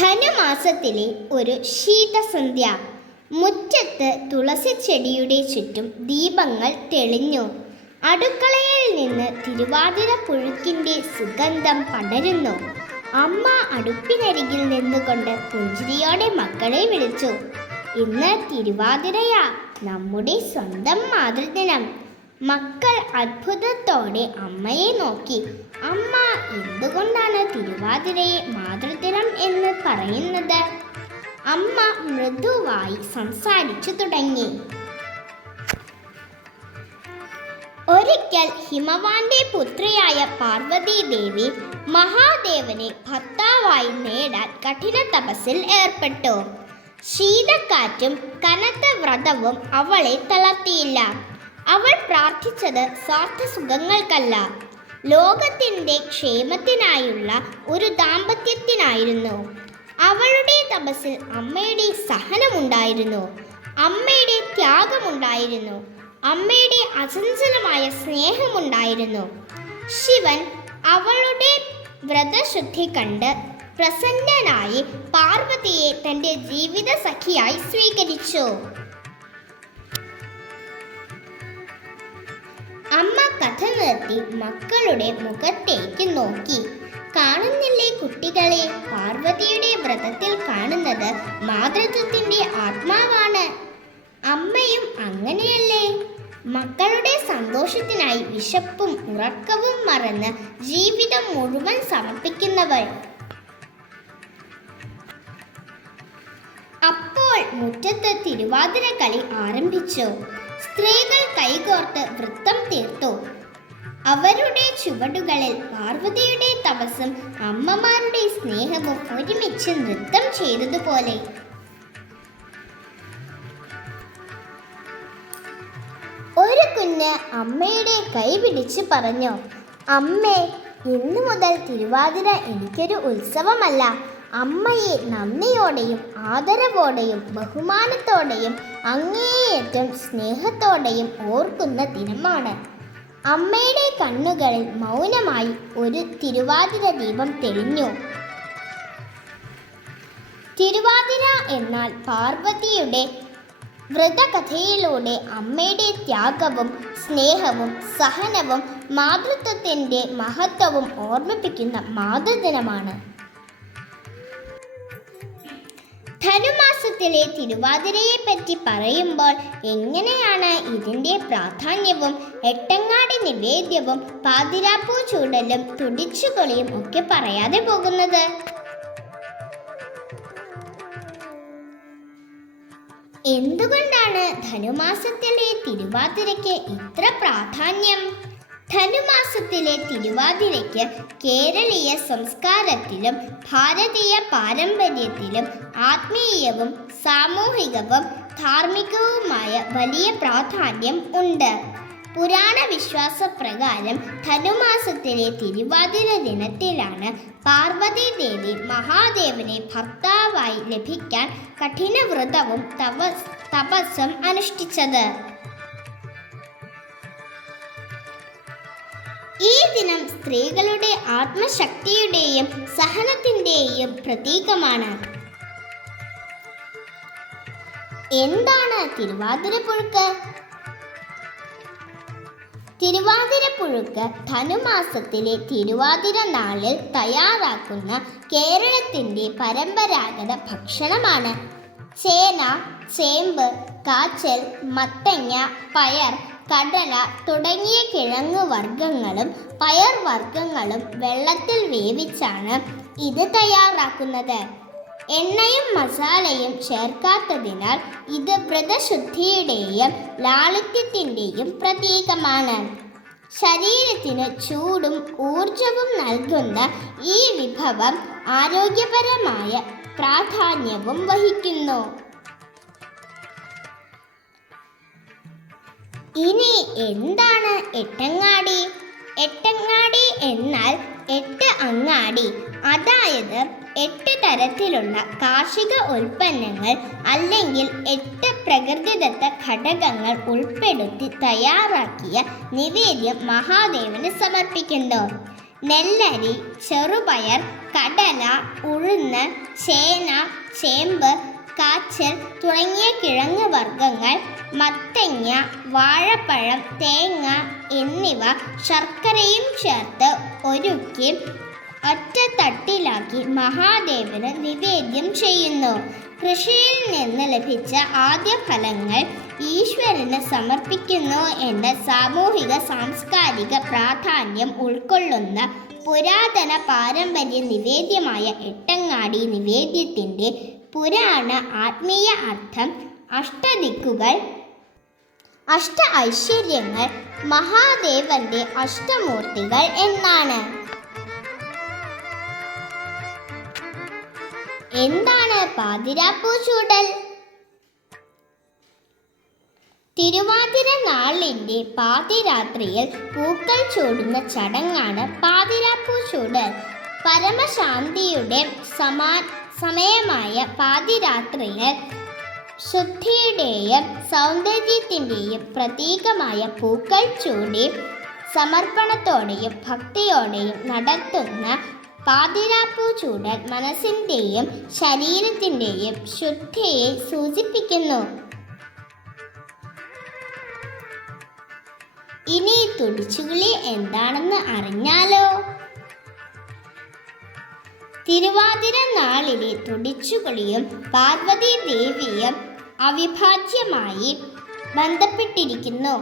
ധനുമാസത്തിലെ ഒരു ശീതസന്ധ്യ. മുറ്റത്ത് തുളസി ചെടിയുടെ ചുറ്റും ദീപങ്ങൾ തെളിഞ്ഞു. അടുക്കളയിൽ നിന്ന് തിരുവാതിര പുഴുക്കിന്റെ സുഗന്ധം പടരുന്നു. അമ്മ അടുപ്പിനരികിൽ നിന്നുകൊണ്ട് പുഞ്ചിരിയോടെ മക്കളെ വിളിച്ചു. ഇന്ന് തിരുവാതിരയാ. നമ്മുടെ സ്വന്തം മാതൃദിനം. മക്കൾ അത്ഭുതത്തോടെ അമ്മയെ നോക്കി. അമ്മ എന്തുകൊണ്ടാണ് തിരുവാതിരയെ മാതൃദിനം എന്ന് പറയുന്നത്? അമ്മ മൃദുവായി സംസാരിച്ചു തുടങ്ങി. ഒരിക്കൽ ഹിമവാന്റെ പുത്രിയായ പാർവതി ദേവി മഹാദേവനെ ഭർത്താവായി നേടാൻ കഠിന തപസ്സിൽ ഏർപ്പെട്ടു. ശീതക്കാറ്റും കനത്ത വ്രതവും അവളെ തളർത്തിയില്ല. അവൾ പ്രാർത്ഥിച്ചത് സ്വാർത്ഥ സുഖങ്ങൾക്കല്ല ലോകത്തിന്റെ ക്ഷേമത്തിനായുള്ള ഒരു ദാമ്പത്യത്തിനായിരുന്നു. അവളുടെ തപസ്സിൽ അമ്മയുടെ സഹനമുണ്ടായിരുന്നു. അമ്മയുടെ ത്യാഗമുണ്ടായിരുന്നു. അമ്മയുടെ അചഞ്ചലമായ സ്നേഹമുണ്ടായിരുന്നു. ശിവൻ അവളുടെ വ്രതശുദ്ധി കണ്ട് പ്രസന്നനായി പാർവതിയെ തന്റെ ജീവിത സഖിയായി സ്വീകരിച്ചു. അമ്മ കഥ നിർത്തി മക്കളുടെ മുഖത്തേക്ക് നോക്കി. കാണുന്നില്ലേ കുട്ടികളെ? പാർവതിയുടെ വ്രതത്തിൽ കാണുന്നത് മാതൃത്വത്തിന്റെ ആത്മാവാണ്. അമ്മയും അങ്ങനെയല്ലേ? മക്കളുടെ സന്തോഷത്തിനായി വിശപ്പും ഉറക്കവും മറന്ന് ജീവിതം മുഴുവൻ സമർപ്പിക്കുന്നവൾ. അപ്പോൾ മുറ്റത്ത് തിരുവാതിര കളി ആരംഭിച്ചു. സ്ത്രീകൾ കൈകോർത്ത് വൃത്തം തീർത്തു. അവരുടെ ചുവടുകളിൽ പാർവതിയുടെ തപസ്സും അമ്മമാരുടെ സ്നേഹവും ഒരുമിച്ച് നൃത്തം ചെയ്തതുപോലെ. ഒരു കുഞ്ഞ് അമ്മയുടെ കൈ പിടിച്ച് പറഞ്ഞു അമ്മേ ഇന്നു മുതൽ തിരുവാതിര എനിക്കൊരു ഉത്സവമല്ല. അമ്മയെ നന്ദിയോടെയും ആദരവോടെയും ബഹുമാനത്തോടെയും അങ്ങേയറ്റം സ്നേഹത്തോടെയും ഓർക്കുന്ന ദിനമാണ്. അമ്മയുടെ കണ്ണുകളിൽ മൗനമായി ഒരു തിരുവാതിര ദീപം തെളിഞ്ഞു. തിരുവാതിര എന്നാൽ പാർവതിയുടെ വ്രതകഥയിലൂടെ അമ്മയുടെ ത്യാഗവും സ്നേഹവും സഹനവും മാതൃത്വത്തിന്റെ മഹത്വവും ഓർമ്മിപ്പിക്കുന്ന മാതൃദിനമാണ്. ധനുമാസത്തിലെ തിരുവാതിരയെ പറ്റി പറയുമ്പോൾ എങ്ങനെയാണ് ഇതിന്റെ പ്രാധാന്യവും എട്ടങ്ങാടി നിവേദ്യവും പാതിരാപ്പൂ ചൂടലും തുടിച്ചുകൊളിയും ഒക്കെ പറയാതെ പോകുന്നത്? എന്തുകൊണ്ടാണ് ധനുമാസത്തിലെ തിരുവാതിരയ്ക്ക് ഇത്ര പ്രാധാന്യം? ധനുമാസത്തിലെ തിരുവാതിരയ്ക്ക് കേരളീയ സംസ്കാരത്തിലും ഭാരതീയ പാരമ്പര്യത്തിലും ആത്മീയവും സാമൂഹികവും ധാർമ്മികവുമായ വലിയ പ്രാധാന്യം ഉണ്ട്. പുരാണ വിശ്വാസപ്രകാരം ധനുമാസത്തിലെ തിരുവാതിര ദിനത്തിലാണ് പാർവതി ദേവി മഹാദേവനെ ഭർത്താവായി ലഭിക്കാൻ കഠിന വ്രതവും തപസ് തപസ്സും അനുഷ്ഠിച്ചത്. ഈ ദിനം സ്ത്രീകളുടെ ആത്മശക്തിയുടെയും സഹനത്തിന്റെയും പ്രതീകമാണ്. എന്താണ് തിരുവാതിരപ്പുഴുക്ക്? തിരുവാതിരപ്പുഴുക്ക് തിരുവാതിര പുഴുക്ക് ധനുമാസത്തിലെ തിരുവാതിര നാളിൽ തയ്യാറാക്കുന്ന കേരളത്തിന്റെ പരമ്പരാഗത ഭക്ഷണമാണ്. ചേന ചേമ്പ് കാച്ചൽ മത്തങ്ങ പയർ കടല തുടങ്ങിയ കിഴങ്ങ് വർഗങ്ങളും പയർ വർഗങ്ങളും വെള്ളത്തിൽ വേവിച്ചാണ് ഇത് തയ്യാറാക്കുന്നത്. എണ്ണയും മസാലയും ചേർക്കാത്തതിനാൽ ഇത് വ്രതശുദ്ധിയുടെയും ലാളിത്യത്തിന്റെയും പ്രതീകമാണ്. ശരീരത്തിന് ചൂടും ഊർജവും നൽകുന്ന ഈ വിഭവം ആരോഗ്യപരമായ പ്രാധാന്യവും വഹിക്കുന്നു. ഇനി എന്താണ് എട്ടങ്ങാടി? എട്ടങ്ങാടി എന്നാൽ എട്ട് അങ്ങാടി. അതായത് എട്ട് തരത്തിലുള്ള കാർഷിക ഉൽപ്പന്നങ്ങൾ അല്ലെങ്കിൽ എട്ട് പ്രകൃതിദത്ത ഘടകങ്ങൾ ഉൾപ്പെടുത്തി തയ്യാറാക്കിയ നിവേദ്യം മഹാദേവന് സമർപ്പിക്കുന്നു നെല്ലരി ചെറുപയർ കടല ഉഴുന്ന് ചേന ചേമ്പ് കാച്ചൽ തുടങ്ങിയ കിഴങ്ങ് വർഗങ്ങൾ മത്തങ്ങ വാഴപ്പഴം തേങ്ങ എന്നിവ ശർക്കരയും ചേർത്ത് ഒരുക്കി ഒറ്റ തട്ടിലാക്കി മഹാദേവന് നിവേദ്യം ചെയ്യുന്നു. കൃഷിയിൽ നിന്ന് ലഭിച്ച ആദ്യ ഫലങ്ങൾ ഈശ്വരന് സമർപ്പിക്കുന്നു എന്ന സാമൂഹിക സാംസ്കാരിക പ്രാധാന്യം ഉൾക്കൊള്ളുന്ന പുരാതന പാരമ്പര്യ നിവേദ്യമായ എട്ടങ്ങാടി നിവേദ്യത്തിന്റെ പുരാണ ആത്മീയ അർത്ഥം അഷ്ടദിക്കുകൾ അഷ്ട ഐശ്വര്യങ്ങൾ മഹാദേവന്റെ അഷ്ടമൂർത്തികൾ എന്നാണ്. എന്താണ് പാതിരാപ്പൂ ചൂടൽ? തിരുവാതിര നാളിന്റെ പാതിരാത്രിയിൽ പൂക്കൾ ചൂടുന്ന ചടങ്ങാണ് പാതിരാപ്പൂ ചൂടൽ. പരമശാന്തിയുടെ സമാ സമയമായ പാതിരാത്രിയിൽ ശുദ്ധിയുടെയും സൗന്ദര്യത്തിന്റെയും പ്രതീകമായ പൂക്കൾ ചൂടി സമർപ്പണത്തോടെയും ഭക്തിയോടെയും നടത്തുന്ന പാതിരാപ്പൂ ചൂടൽ മനസ്സിന്റെയും ശരീരത്തിന്റെയും ശുദ്ധിയെ സൂചിപ്പിക്കുന്നു. ഇനി തുടിച്ചുകളി എന്താണെന്ന് അറിഞ്ഞാലോ? തിരുവാതിര നാളിലെ തുടിച്ചുകളിയും പാർവതി ദേവിയും അവിഭാജ്യമായി ബന്ധപ്പെട്ടിരിക്കുന്നു.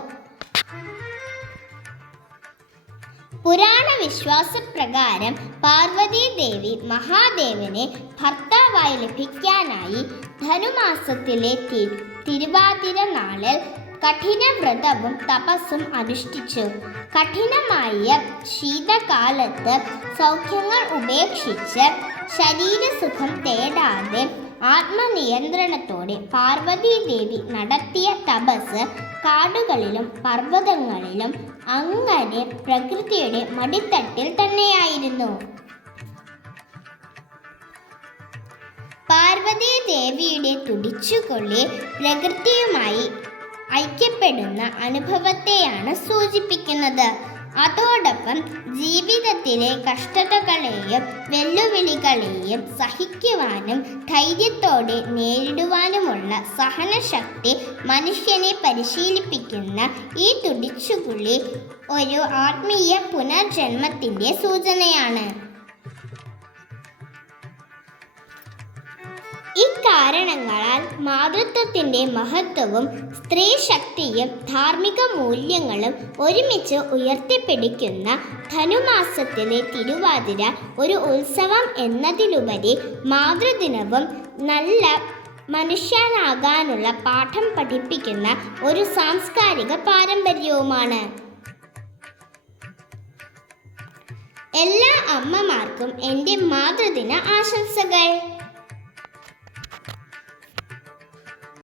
പുരാണ വിശ്വാസപ്രകാരം പാർവതി ദേവി മഹാദേവനെ ഭർത്താവായി ലഭിക്കാനായി ധനുമാസത്തിലെ തിരുവാതിര നാളിൽ കഠിന വ്രതവും തപസ്സും അനുഷ്ഠിച്ചു. കഠിനമായ ശീതകാലത്ത് സൗഖ്യങ്ങൾ ഉപേക്ഷിച്ച് ശരീരസുഖം തേടാതെ ആത്മനിയന്ത്രണത്തോടെ പാർവതി ദേവി നടത്തിയ തപസ് കാടുകളിലും പർവതങ്ങളിലും അങ്ങനെ പ്രകൃതിയുടെ മടിത്തട്ടിൽ തന്നെയായിരുന്നു. പാർവതി ദേവിയുടെ തുടിച്ചുകൊള്ളി പ്രകൃതിയുമായി ഐക്യപ്പെടുന്ന അനുഭവത്തെയാണ് സൂചിപ്പിക്കുന്നത്. അതോടൊപ്പം ജീവിതത്തിലെ കഷ്ടതകളെയും വെല്ലുവിളികളെയും സഹിക്കുവാനും ധൈര്യത്തോടെ നേരിടുവാനുമുള്ള സഹനശക്തി മനുഷ്യനെ പരിശീലിപ്പിക്കുന്ന ഈ തുടിച്ചുകുളി ഒരു ആത്മീയ പുനർജന്മത്തിന്റെ സൂചനയാണ്. ഇക്കാരണങ്ങളാൽ മാതൃത്വത്തിന്റെ മഹത്വവും സ്ത്രീ ശക്തിയും ധാർമ്മിക മൂല്യങ്ങളും ഒരുമിച്ച് ഉയർത്തിപ്പിടിക്കുന്ന ധനുമാസത്തിലെ തിരുവാതിര ഒരു ഉത്സവം എന്നതിലുപരി മാതൃദിനവും നല്ല മനുഷ്യനാകാനുള്ള പാഠം പഠിപ്പിക്കുന്ന ഒരു സാംസ്കാരിക പാരമ്പര്യവുമാണ്. എല്ലാ അമ്മമാർക്കും എന്റെ മാതൃദിന ആശംസകൾ.